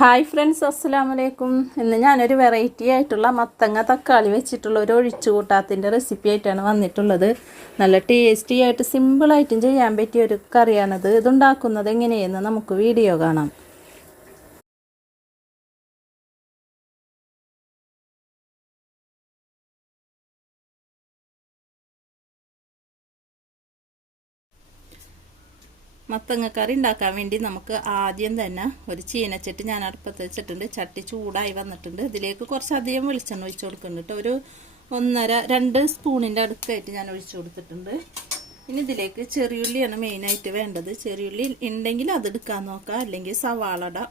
Hi friends, അസ്സലാമു അലൈക്കും. ഇന്ന് ഞാനൊരു വെറൈറ്റി ആയിട്ടുള്ള മത്തങ്ങ തക്കാളി വെച്ചിട്ടുള്ള ഒരു ഒഴിച്ചുകൂട്ടാത്തിൻ്റെ റെസിപ്പി ആയിട്ടാണ് വന്നിട്ടുള്ളത്. നല്ല ടേസ്റ്റി ആയിട്ട് സിമ്പിളായിട്ടും ചെയ്യാൻ പറ്റിയ ഒരു കറിയാണിത്. ഇതുണ്ടാക്കുന്നത് എങ്ങനെയെന്ന് നമുക്ക് വീഡിയോ കാണാം. മത്തങ്ങക്കറി ഉണ്ടാക്കാൻ വേണ്ടി നമുക്ക് ആദ്യം തന്നെ ഒരു ചീനച്ചട്ടി ഞാൻ അടുപ്പത്ത് വെച്ചിട്ടുണ്ട്. ചട്ടി ചൂടായി വന്നിട്ടുണ്ട്. ഇതിലേക്ക് കുറച്ചധികം വെളിച്ചെണ്ണ ഒഴിച്ചു കൊടുക്കുന്നുണ്ട്. ഒരു 1.5-2 സ്പൂണിൻ്റെ അടുക്കായിട്ട് ഞാൻ ഒഴിച്ചു കൊടുത്തിട്ടുണ്ട്. ഇനി ഇതിലേക്ക് ചെറിയുള്ളിയാണ് മെയിനായിട്ട് വേണ്ടത്. ചെറിയുള്ളി ഉണ്ടെങ്കിൽ അതെടുക്കാൻ നോക്കുക, അല്ലെങ്കിൽ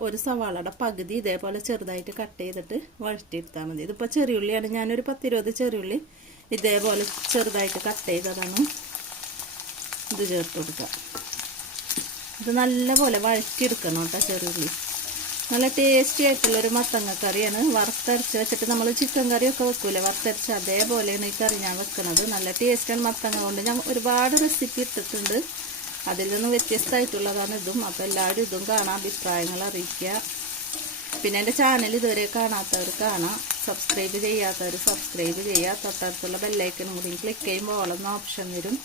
ഒരു സവാളയുടെ പകുതി ഇതേപോലെ ചെറുതായിട്ട് കട്ട് ചെയ്തിട്ട് വഴറ്റിയെടുത്താൽ മതി. ഇതിപ്പോൾ ചെറിയുള്ളിയാണ്, ഞാനൊരു 10-20 ചെറിയുള്ളി ഇതേപോലെ ചെറുതായിട്ട് കട്ട് ചെയ്തതാണ്. ഇത് ചേർത്ത് കൊടുക്കുക. ഇത് നല്ലപോലെ വഴറ്റിയെടുക്കണം കേട്ടോ. ചെറുള്ളി നല്ല ടേസ്റ്റി ആയിട്ടുള്ളൊരു മത്തങ്ങ കറിയാണ്. വറുത്തരച്ച് വെച്ചിട്ട് നമ്മൾ ചിക്കൻ കറിയൊക്കെ വെക്കൂലേ, വറുത്തരച്ച് അതേപോലെയാണ് ഈ കറി ഞാൻ വെക്കുന്നത്. നല്ല ടേസ്റ്റാണ്. മത്തങ്ങ കൊണ്ട് ഞാൻ ഒരുപാട് റെസിപ്പി ഇട്ടിട്ടുണ്ട്, അതിൽ നിന്ന് വ്യത്യസ്തമായിട്ടുള്ളതാണ് ഇതും. അപ്പോൾ എല്ലാവരും ഇതും കാണാം, അഭിപ്രായങ്ങൾ അറിയിക്കുക. പിന്നെ എൻ്റെ ചാനൽ ഇതുവരെ കാണാത്തവർ കാണാം, സബ്സ്ക്രൈബ് ചെയ്യാത്തവർ സബ്സ്ക്രൈബ് ചെയ്യുക. തൊട്ടടുത്തുള്ള ബെല്ലൈക്കനും കൂടി ക്ലിക്ക് ചെയ്യുമ്പോൾ ഓളെന്ന ഓപ്ഷൻ വരും.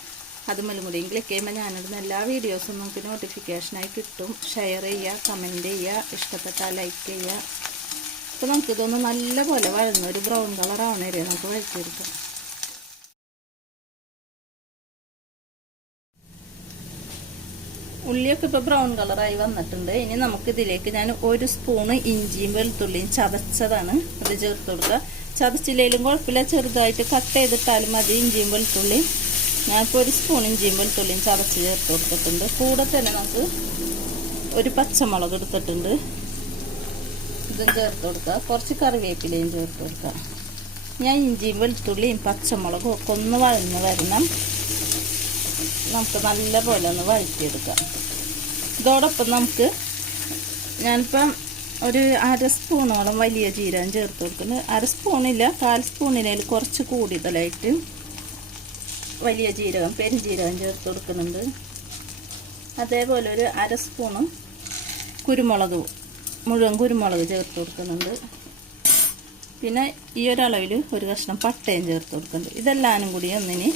അതുമല്ലും കൂടി ക്ലിക്ക് ചെയ്യുമ്പോൾ ഞാനിടുന്ന എല്ലാ വീഡിയോസും നമുക്ക് നോട്ടിഫിക്കേഷനായി കിട്ടും. ഷെയർ ചെയ്യുക, കമൻറ്റ് ചെയ്യുക, ഇഷ്ടപ്പെട്ടാൽ ലൈക്ക് ചെയ്യുക. അപ്പോൾ നമുക്കിതൊന്ന് നല്ലപോലെ വഴന്ന് ഒരു ബ്രൗൺ കളർ ആവുന്ന വരെ നമുക്ക് വഴറ്റിയെടുക്കാം. ഉള്ളിയൊക്കെ ഇപ്പോൾ ബ്രൗൺ കളറായി വന്നിട്ടുണ്ട്. ഇനി നമുക്കിതിലേക്ക് ഞാൻ 1 സ്പൂണ് ഇഞ്ചിയും വെളുത്തുള്ളിയും ചതച്ചതാണ് അത് ചേർത്ത് കൊടുക്കുക. ചതച്ചില്ലെങ്കിലും കുഴപ്പമില്ല, ചെറുതായിട്ട് കട്ട് ചെയ്തിട്ടാലും മതി. ഇഞ്ചിയും വെളുത്തുള്ളിയും ഞാനിപ്പോൾ 1 സ്പൂൺ ഇഞ്ചിയും വെളുത്തുള്ളിയും ചതച്ച് ചേർത്ത് കൊടുത്തിട്ടുണ്ട്. കൂടെ തന്നെ നമുക്ക് ഒരു പച്ചമുളക് എടുത്തിട്ടുണ്ട്, ഇതും ചേർത്ത് കൊടുക്കുക. കുറച്ച് കറിവേപ്പിലയും ചേർത്ത് കൊടുക്കുക. ഞാൻ ഇഞ്ചിയും വെളുത്തുള്ളിയും പച്ചമുളകും ഒക്കെ ഒന്ന് വഴന്ന് വരണം. നമുക്ക് നല്ല പോലെ ഒന്ന് വഴറ്റിയെടുക്കാം. ഇതോടൊപ്പം നമുക്ക് ഞാനിപ്പം ഒരു 1/2 സ്പൂണോളം വലിയ ജീരകം ചേർത്ത് കൊടുക്കുന്നുണ്ട്. 1/2 സ്പൂണില്ല, 1/4 സ്പൂണിനേൽ കുറച്ച് കൂടുതലായിട്ട് വലിയ ജീരകം, പെരുംജീരകം ചേർത്ത് കൊടുക്കുന്നുണ്ട്. അതേപോലെ ഒരു 1/2 സ്പൂണ് മുഴുവൻ കുരുമുളക് ചേർത്ത് കൊടുക്കുന്നുണ്ട്. പിന്നെ ഈ ഒരളവിൽ ഒരു കഷ്ണം പട്ടയും ചേർത്ത് കൊടുക്കുന്നുണ്ട്. ഇതെല്ലാനും കൂടി ഒന്നിന്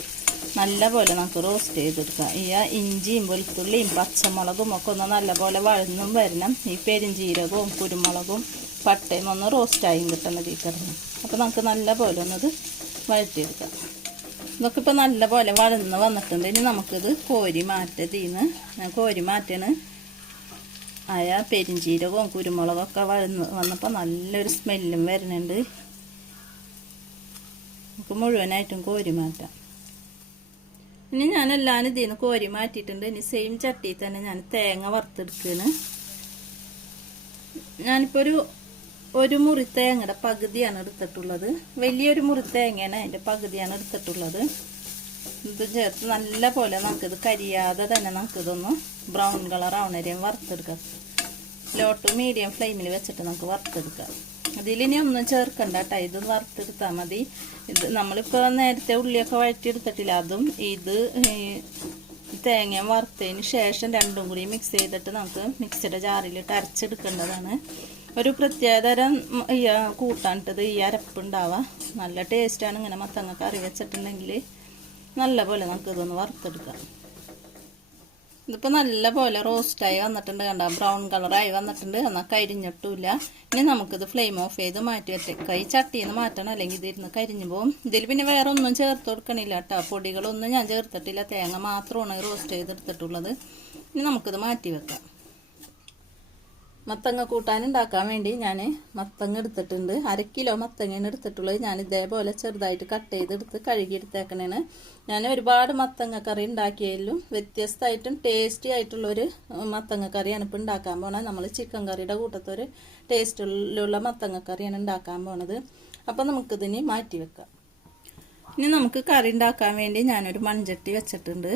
നല്ലപോലെ നമുക്ക് റോസ്റ്റ് ചെയ്തെടുക്കാം. ഈ ഇഞ്ചിയും വെളുത്തുള്ളിയും പച്ചമുളകും ഒക്കെ ഒന്ന് നല്ലപോലെ വഴന്നും വരണം. ഈ പെരുംജീരകവും കുരുമുളകും പട്ടയും ഒന്ന് റോസ്റ്റായും കിട്ടുന്നത് ഈ കിടന്ന്. അപ്പോൾ നമുക്ക് നല്ലപോലെ ഒന്നത് വഴറ്റിയെടുക്കാം. ഇതൊക്കെ ഇപ്പോൾ നല്ലപോലെ വഴന്ന് വന്നിട്ടുണ്ട്. ഇനി നമുക്കിത് കോരി മാറ്റതിന്ന് കോരി മാറ്റാണ്. പെരുംജീരകവും കുരുമുളകൊക്കെ വഴന്ന് വന്നപ്പോൾ നല്ലൊരു സ്മെല്ലും വരുന്നുണ്ട്. നമുക്ക് മുഴുവനായിട്ടും കോരി മാറ്റാം. ഇനി ഞാൻ എല്ലാവരും ഇതിൽ നിന്ന് കോരി മാറ്റിയിട്ടുണ്ട്. ഇനി സെയിം ചട്ടിയിൽ തന്നെ ഞാൻ തേങ്ങ വറുത്തെടുക്കുകയാണ്. ഞാനിപ്പോൾ ഒരു മുറി തേങ്ങയുടെ പകുതിയാണ് എടുത്തിട്ടുള്ളത്. വലിയൊരു മുറി തേങ്ങയാണ്, അതിൻ്റെ പകുതിയാണ് എടുത്തിട്ടുള്ളത്. ഇത് ചേർത്ത് നല്ല പോലെ നമുക്കിത് കരിയാതെ തന്നെ നമുക്കിതൊന്ന് ബ്രൗൺ കളർ ആവണവരെയും വറുത്തെടുക്കാം. ലോ ടു മീഡിയം ഫ്ലെയിമിൽ വെച്ചിട്ട് നമുക്ക് വറുത്തെടുക്കാം. അതിലിനി ഒന്നും ചേർക്കണ്ട കേട്ടോ, ഇതൊന്ന് വറുത്തെടുത്താൽ മതി. ഇത് നമ്മളിപ്പോൾ നേരത്തെ ഉള്ളിയൊക്കെ വഴറ്റിയെടുത്തിട്ടില്ല, അതും ഇത് തേങ്ങ വറുത്തതിന് ശേഷം രണ്ടും കൂടി മിക്സ് ചെയ്തിട്ട് നമുക്ക് മിക്സിയുടെ ജാറിലിട്ട് അരച്ചെടുക്കേണ്ടതാണ്. ഒരു പ്രത്യേകതരം കൂട്ടാനിട്ടത് ഈ അരപ്പുണ്ടാവുക. നല്ല ടേസ്റ്റാണ്. ഇങ്ങനെ മത്തങ്ങ കറി വെച്ചിട്ടുണ്ടെങ്കിൽ നല്ല പോലെ നമുക്കിതൊന്ന് വറുത്തെടുക്കാം. ഇതിപ്പോൾ നല്ല പോലെ റോസ്റ്റായി വന്നിട്ടുണ്ട്, കണ്ട ബ്രൗൺ കളറായി വന്നിട്ടുണ്ട്. എന്നാൽ കരിഞ്ഞിട്ടില്ല. ഇനി നമുക്കിത് ഫ്ലെയിം ഓഫ് ചെയ്ത് മാറ്റി വെച്ചേക്കാം. ഈ ചട്ടിയിൽ നിന്ന് മാറ്റണം, അല്ലെങ്കിൽ ഇതിരുന്ന് കരിഞ്ഞു പോകും. ഇതിൽ പിന്നെ വേറെ ഒന്നും ചേർത്ത് കൊടുക്കണില്ല കേട്ടോ, പൊടികളൊന്നും ഞാൻ ചേർത്തിട്ടില്ല. തേങ്ങ മാത്രമാണ് റോസ്റ്റ് ചെയ്തെടുത്തിട്ടുള്ളത്. ഇനി നമുക്കിത് മാറ്റി വെക്കാം. മത്തങ്ങ കൂട്ടാൻ ഉണ്ടാക്കാൻ വേണ്ടി ഞാൻ മത്തങ്ങ എടുത്തിട്ടുണ്ട്. 1/2 കിലോ മത്തങ്ങയാണ് എടുത്തിട്ടുള്ളത്. ഞാൻ ഇതേപോലെ ചെറുതായിട്ട് കട്ട് ചെയ്തെടുത്ത് കഴുകിയെടുത്തേക്കണേണ്. ഞാൻ ഒരുപാട് മത്തങ്ങ കറി ഉണ്ടാക്കിയതിലും വ്യത്യസ്തമായിട്ടും ടേസ്റ്റി ആയിട്ടുള്ളൊരു മത്തങ്ങ കറിയാണ് ഇപ്പോൾ ഉണ്ടാക്കാൻ പോണത്. നമ്മൾ ചിക്കൻ കറിയുടെ കൂട്ടത്തൊരു ടേസ്റ്റിലുള്ള മത്തങ്ങ കറിയാണ് ഉണ്ടാക്കാൻ പോണത്. അപ്പോൾ നമുക്കിതിന് മാറ്റി വെക്കാം. ഇനി നമുക്ക് കറി ഉണ്ടാക്കാൻ വേണ്ടി ഞാനൊരു മൺചട്ടി വെച്ചിട്ടുണ്ട്.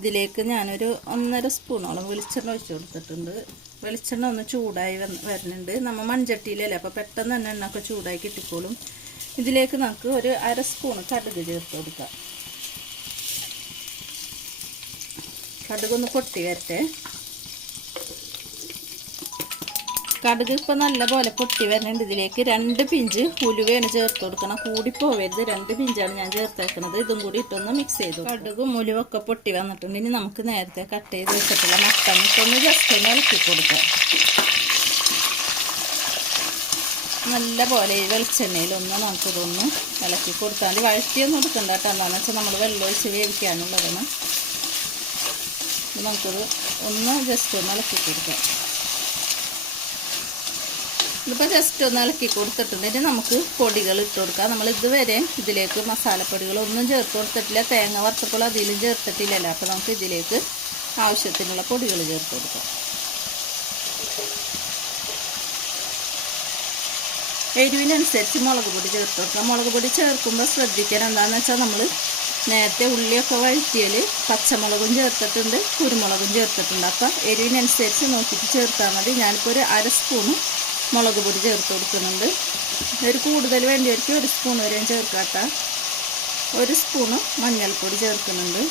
ഇതിലേക്ക് ഞാനൊരു 1.5 സ്പൂണോളം വെളിച്ചെണ്ണ ഒഴിച്ച് കൊടുത്തിട്ടുണ്ട്. വെളിച്ചെണ്ണ ഒന്ന് ചൂടായി വരുന്നുണ്ട്. നമ്മൾ മൺചട്ടിയിലല്ലേ, അപ്പോൾ പെട്ടെന്ന് തന്നെ എണ്ണയൊക്കെ ചൂടായി കിട്ടിക്കോളും. ഇതിലേക്ക് നമുക്ക് ഒരു 1/2 സ്പൂണ് കടുക് ചേർത്ത് കൊടുക്കാം. കടുകൊന്ന് പൊട്ടി വരട്ടെ. കടുക് ഇപ്പം നല്ല പോലെ പൊട്ടി വരുന്നുണ്ട്. ഇതിലേക്ക് 2 പിഞ്ച് ഉലുവയാണ് ചേർത്ത് കൊടുക്കണം. കൂടി പോവരുത്. 2 പിഞ്ചാണ് ഞാൻ ചേർത്തേക്കുന്നത്. ഇതും കൂടി ഇട്ടൊന്ന് മിക്സ് ചെയ്തു. കടുകും ഉലുവൊക്കെ പൊട്ടി വന്നിട്ടുണ്ട്. ഇനി നമുക്ക് നേരത്തെ കട്ട് ചെയ്ത് വെച്ചിട്ടുള്ള മത്തങ്ങ ഇട്ടൊന്ന് ജസ്റ്റ് ഒന്ന് ഇളക്കി കൊടുക്കാം. നല്ല പോലെ ഈ വെളിച്ചെണ്ണയിലൊന്ന് നമുക്കിതൊന്ന് ഇളക്കി കൊടുത്താൽ മതി. വഴറ്റിയൊന്നും എടുക്കണ്ട കേട്ടോ. എന്താണെന്ന് വെച്ചാൽ നമ്മൾ വെള്ളം ഒഴിച്ച് വേവിക്കാനുള്ളതാണ്. നമുക്കത് ഒന്ന് ജസ്റ്റ് ഒന്ന് ഇളക്കി കൊടുക്കാം. ഇതിപ്പോൾ ജസ്റ്റ് ഒന്ന് ഇളക്കി കൊടുത്തിട്ടുണ്ടെങ്കിൽ നമുക്ക് പൊടികൾ ഇട്ട് കൊടുക്കാം. നമ്മൾ ഇതുവരെ ഇതിലേക്ക് മസാലപ്പൊടികളൊന്നും ചേർത്ത് കൊടുത്തിട്ടില്ല. തേങ്ങ വറുത്തപ്പോൾ അതിലും ചേർത്തിട്ടില്ലല്ലോ. അപ്പോൾ നമുക്ക് ഇതിലേക്ക് ആവശ്യത്തിനുള്ള പൊടികൾ ചേർത്ത് കൊടുക്കാം. എരിവിനനുസരിച്ച് മുളക് പൊടി ചേർത്ത് കൊടുക്കാം. മുളക് പൊടി ചേർക്കുമ്പോൾ ശ്രദ്ധിക്കണം. എന്താണെന്ന് വെച്ചാൽ നമ്മൾ നേരത്തെ ഉള്ളിയൊക്കെ വഴറ്റിയാൽ പച്ചമുളകും ചേർത്തിട്ടുണ്ട്, കുരുമുളകും ചേർത്തിട്ടുണ്ട്. അപ്പോൾ എരിവിനനുസരിച്ച് നോക്കിയിട്ട് ചേർത്താൽ മതി. ഞാനിപ്പോൾ ഒരു 1/2 സ്പൂണ് മുളക് പൊടി ചേർത്ത് കൊടുക്കുന്നുണ്ട്. ഒരു കൂടുതൽ വേണ്ടിയവർക്ക് 1 സ്പൂൺ വരെയും ചേർക്കാത്ത. 1 സ്പൂണ് മഞ്ഞൾപ്പൊടി ചേർക്കുന്നുണ്ട്.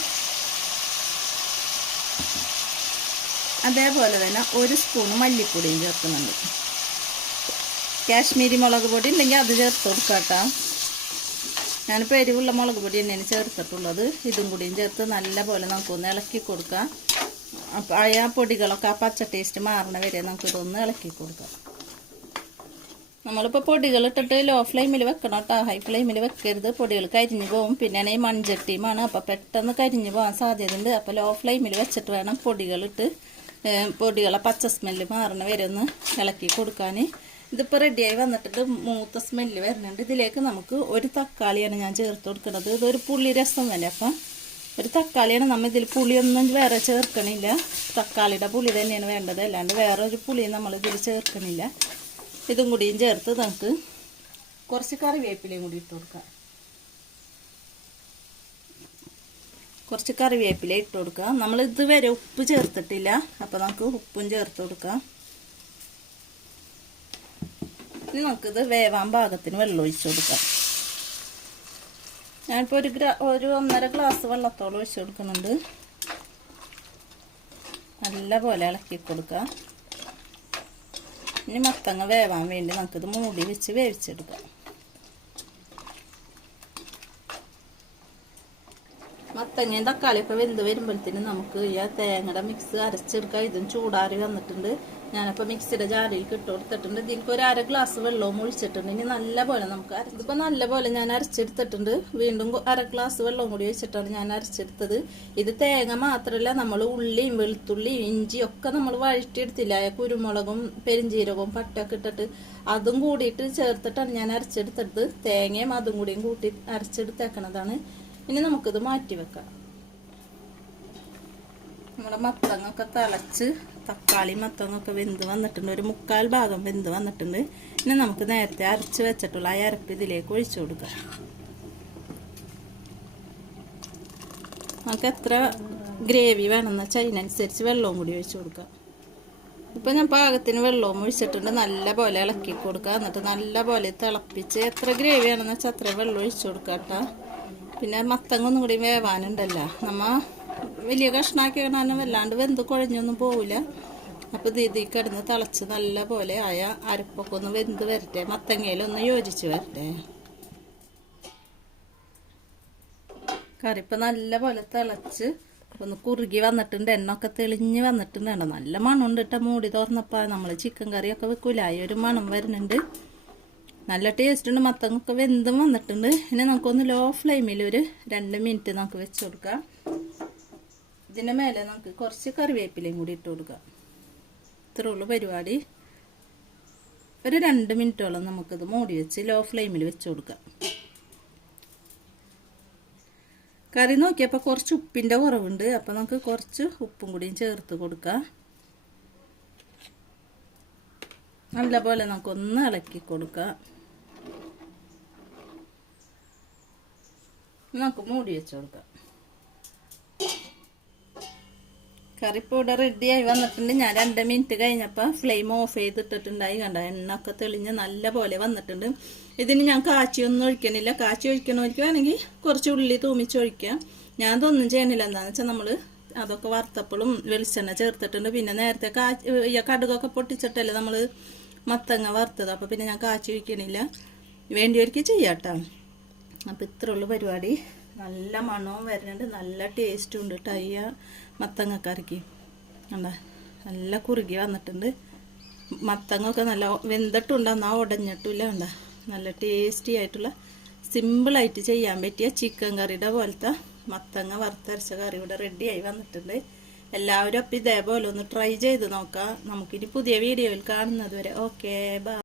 അതേപോലെ തന്നെ 1 സ്പൂണ് മല്ലിപ്പൊടിയും ചേർക്കുന്നുണ്ട്. കാശ്മീരി മുളക് പൊടി ഉണ്ടെങ്കിൽ അത് ചേർത്ത് കൊടുക്കാട്ടോ. ഞാനിപ്പോൾ എരിവുള്ള മുളക് പൊടി തന്നെയാണ് ചേർത്തിട്ടുള്ളത്. ഇതും കൂടിയും ചേർത്ത് നല്ല പോലെ നമുക്കൊന്ന് ഇളക്കി കൊടുക്കാം. അപ്പോൾ ആ പൊടികളൊക്കെ ആ പച്ച ടേസ്റ്റ് മാറണ വരെ നമുക്കിതൊന്ന് ഇളക്കി കൊടുക്കാം. നമ്മളിപ്പോൾ പൊടികൾ ഇട്ടിട്ട് ലോ ഫ്ലെയിമിൽ വെക്കണം കേട്ടോ. ഹൈ ഫ്ലെയിമിൽ വെക്കരുത്. പൊടികൾ കരിഞ്ഞു പോകും. പിന്നെ ഈ മൺചട്ടിയുമാണ്. അപ്പോൾ പെട്ടെന്ന് കരിഞ്ഞു പോകാൻ സാധ്യതയുണ്ട്. അപ്പോൾ ലോ ഫ്ലെയിമിൽ വെച്ചിട്ട് വേണം പൊടികളിട്ട് പൊടികളെ പച്ച സ്മെല്ല് മാറണ വരെ ഒന്ന് ഇളക്കി കൊടുക്കാൻ. ഇതിപ്പോൾ റെഡിയായി വന്നിട്ട് മൂത്ത സ്മെല്ല് വരുന്നുണ്ട്. ഇതിലേക്ക് നമുക്ക് 1 തക്കാളിയാണ് ഞാൻ ചേർത്ത് കൊടുക്കുന്നത്. ഇതൊരു പുളി രസം തന്നെ. അപ്പം 1 തക്കാളിയാണ്. നമ്മൾ ഇതിൽ പുളിയൊന്നും വേറെ ചേർക്കണില്ല. തക്കാളിയുടെ പുളി തന്നെയാണ് വേണ്ടത്. അല്ലാണ്ട് വേറെ ഒരു പുളിയും നമ്മളിതിൽ ചേർക്കണില്ല. ഇതും കൂടിയും ചേർത്ത് നമുക്ക് കുറച്ച് കറിവേപ്പിലയും കൂടി ഇട്ട് കൊടുക്കാം. കുറച്ച് കറിവേപ്പില ഇട്ട് കൊടുക്കാം. നമ്മൾ ഇതുവരെ ഉപ്പ് ചേർത്തിട്ടില്ല. അപ്പോൾ നമുക്ക് ഉപ്പും ചേർത്ത് കൊടുക്കാം. ഇനി നമുക്കിത് വേവാൻ പാകത്തിന് വെള്ളം ഒഴിച്ച് കൊടുക്കാം. ഞാനിപ്പോൾ ഒരു 1.5 ഗ്ലാസ് വെള്ളത്തോളം ഒഴിച്ച് കൊടുക്കുന്നുണ്ട്. നല്ല പോലെ ഇളക്കി കൊടുക്കാം. ഇനി മത്തങ്ങ വേവാൻ വേണ്ടി നമുക്കിത് മൂടി വെച്ച് വേവിച്ചെടുക്കാം. മത്തങ്ങയും തക്കാളിയൊക്കെ വെന്ത് വരുമ്പോഴത്തേന് നമുക്ക് ഈ തേങ്ങയുടെ മിക്സ് അരച്ചെടുക്കാം. ഇതും ചൂടാറി വന്നിട്ടുണ്ട്. ഞാനപ്പോൾ മിക്സിയുടെ ജാറിലേക്ക് ഇട്ട് കൊടുത്തിട്ടുണ്ട്. ഇതിലേക്ക് ഒരു 1/2 ഗ്ലാസ് വെള്ളവും ഒഴിച്ചിട്ടുണ്ട്. ഇനി നല്ല പോലെ നമുക്ക് ഇതിപ്പോൾ നല്ല പോലെ ഞാൻ അരച്ചെടുത്തിട്ടുണ്ട്. വീണ്ടും 1/2 ഗ്ലാസ് വെള്ളവും കൂടി ഒഴിച്ചിട്ടാണ് ഞാൻ അരച്ചെടുത്തത്. ഇത് തേങ്ങ മാത്രമല്ല, നമ്മൾ ഉള്ളിയും വെളുത്തുള്ളിയും ഇഞ്ചിയും ഒക്കെ നമ്മൾ വഴറ്റിയെടുത്തില്ല. കുരുമുളകും പെരിഞ്ചീരകവും പട്ടയൊക്കെ ഇട്ടിട്ട് അതും കൂടിയിട്ട് ചേർത്തിട്ടാണ് ഞാൻ അരച്ചെടുത്തത്. തേങ്ങയും അതും കൂടിയും കൂട്ടി അരച്ചെടുത്തേക്കണതാണ്. ഇനി നമുക്കിത് മാറ്റി വെക്കാം. നമ്മുടെ മത്തങ്ങൊക്കെ തിളച്ച് തക്കാളി മത്തങ്ങൊക്കെ വെന്ത് വന്നിട്ടുണ്ട്. ഒരു 3/4 ഭാഗം വെന്ത് വന്നിട്ടുണ്ട്. ഇനി നമുക്ക് നേരത്തെ അരച്ച് വെച്ചിട്ടുള്ള ആ അരപ്പ് ഇതിലേക്ക് ഒഴിച്ചു കൊടുക്കാം. നമുക്ക് എത്ര ഗ്രേവി വേണമെന്ന് വെച്ചാൽ അതിനനുസരിച്ച് വെള്ളവും കൂടി ഒഴിച്ചു കൊടുക്കാം. ഇപ്പം ഞാൻ പാകത്തിന് വെള്ളവും ഒഴിച്ചിട്ടുണ്ട്. നല്ല പോലെ ഇളക്കി കൊടുക്കുക. എന്നിട്ട് നല്ല പോലെ തിളപ്പിച്ച് എത്ര ഗ്രേവി ആണെന്ന് വെച്ചാൽ അത്രയും വെള്ളം ഒഴിച്ചു കൊടുക്കാം കേട്ടോ. പിന്നെ മത്തങ്ങൊന്നും കൂടി വേവാനുണ്ടല്ലോ. നമ്മൾ വലിയ കഷ്ണാക്കി കാണാനും വല്ലാണ്ട് വെന്ത് കുഴഞ്ഞൊന്നും പോവില്ല. അപ്പോൾ ഇത് കിടന്ന് തിളച്ച് നല്ല പോലെ ആയ അരപ്പൊക്കെ ഒന്ന് വെന്ത് വരട്ടെ. മത്തങ്ങയിലൊന്ന് യോജിച്ച് വരട്ടെ. കറി ഇപ്പം നല്ല പോലെ തിളച്ച് ഒന്ന് കുറുകി വന്നിട്ടുണ്ട്. എണ്ണൊക്കെ തെളിഞ്ഞ് വന്നിട്ടുണ്ട്. നല്ല മണമുണ്ട് കേട്ടോ. മൂടി തുറന്നപ്പോൾ നമ്മൾ ചിക്കൻ കറിയൊക്കെ വെക്കൂല, ഈ ഒരു മണം വരുന്നുണ്ട്. നല്ല ടേസ്റ്റ് ഉണ്ട്. മത്തങ്ങൊക്കെ വെന്തും വന്നിട്ടുണ്ട്. ഇനി നമുക്കൊന്ന് ലോ ഫ്ലെയിമിൽ ഒരു 2 മിനിറ്റ് നമുക്ക് വെച്ച് കൊടുക്കാം. ഇതിൻ്റെ മേലെ നമുക്ക് കുറച്ച് കറിവേപ്പിലയും കൂടി ഇട്ട് കൊടുക്കാം. ഇത്രേ ഉള്ളൂ പരിപാടി. ഒരു 2 മിനിറ്റോളം നമുക്കിത് മൂടി വെച്ച് ലോ ഫ്ലെയിമിൽ വെച്ച് കൊടുക്കാം. കറി നോക്കിയപ്പോൾ കുറച്ച് ഉപ്പിൻ്റെ കുറവുണ്ട്. അപ്പോൾ നമുക്ക് കുറച്ച് ഉപ്പും കൂടിയും ചേർത്ത് കൊടുക്കാം. നല്ലപോലെ നമുക്കൊന്ന് ഇളക്കി കൊടുക്കാം. നമുക്ക് മൂടി വെച്ച് കൊടുക്കാം. കറി ഇപ്പോൾ ഇവിടെ റെഡിയായി വന്നിട്ടുണ്ട്. ഞാൻ 2 മിനിറ്റ് കഴിഞ്ഞപ്പോൾ ഫ്ലെയിം ഓഫ് ചെയ്തിട്ടിട്ടുണ്ടായി. കണ്ട എണ്ണൊക്കെ തെളിഞ്ഞ് നല്ല പോലെ വന്നിട്ടുണ്ട്. ഇതിന് ഞാൻ കാച്ചിയൊന്നും ഒഴിക്കണില്ല. കാച്ചി ഒഴിക്കണവർക്ക് വേണമെങ്കിൽ കുറച്ച് ഉള്ളി തൂമിച്ചൊഴിക്കാം. ഞാൻ ഇതൊന്നും ചെയ്യണില്ല. എന്താണെന്ന് വെച്ചാൽ നമ്മൾ അതൊക്കെ വറുത്തപ്പോഴും വെളിച്ചെണ്ണ ചേർത്തിട്ടുണ്ട്. പിന്നെ നേരത്തെ കടുകൊക്കെ പൊട്ടിച്ചിട്ടല്ലേ നമ്മൾ മത്തങ്ങ വറുത്തത്. അപ്പോൾ പിന്നെ ഞാൻ കാച്ചി വയ്ക്കണില്ല, വേണ്ടിയവർക്ക് ചെയ്യാട്ടോ. അപ്പോൾ ഇത്രയുള്ള പരിപാടി. നല്ല മണവും വരുന്നുണ്ട്, നല്ല ടേസ്റ്റും ഉണ്ട് കേട്ടോ ഈ മത്തങ്ങക്കറിക്ക്. കണ്ടാ നല്ല കുറുകി വന്നിട്ടുണ്ട്. മത്തങ്ങൊക്കെ നല്ല വെന്തിട്ടുണ്ട്, എന്നാൽ ഉടഞ്ഞിട്ടില്ല. കണ്ടാ നല്ല ടേസ്റ്റി ആയിട്ടുള്ള സിമ്പിളായിട്ട് ചെയ്യാൻ പറ്റിയ ചിക്കൻ കറിയുടെ പോലത്തെ മത്തങ്ങ വറുത്തരച്ച കറി ഇവിടെ റെഡിയായി വന്നിട്ടുണ്ട്. എല്ലാവരും അപ്പം ഇതേപോലെ ഒന്ന് ട്രൈ ചെയ്ത് നോക്കാം. നമുക്കിനി പുതിയ വീഡിയോയിൽ കാണുന്നത് വരെ ഓക്കെ ബൈ.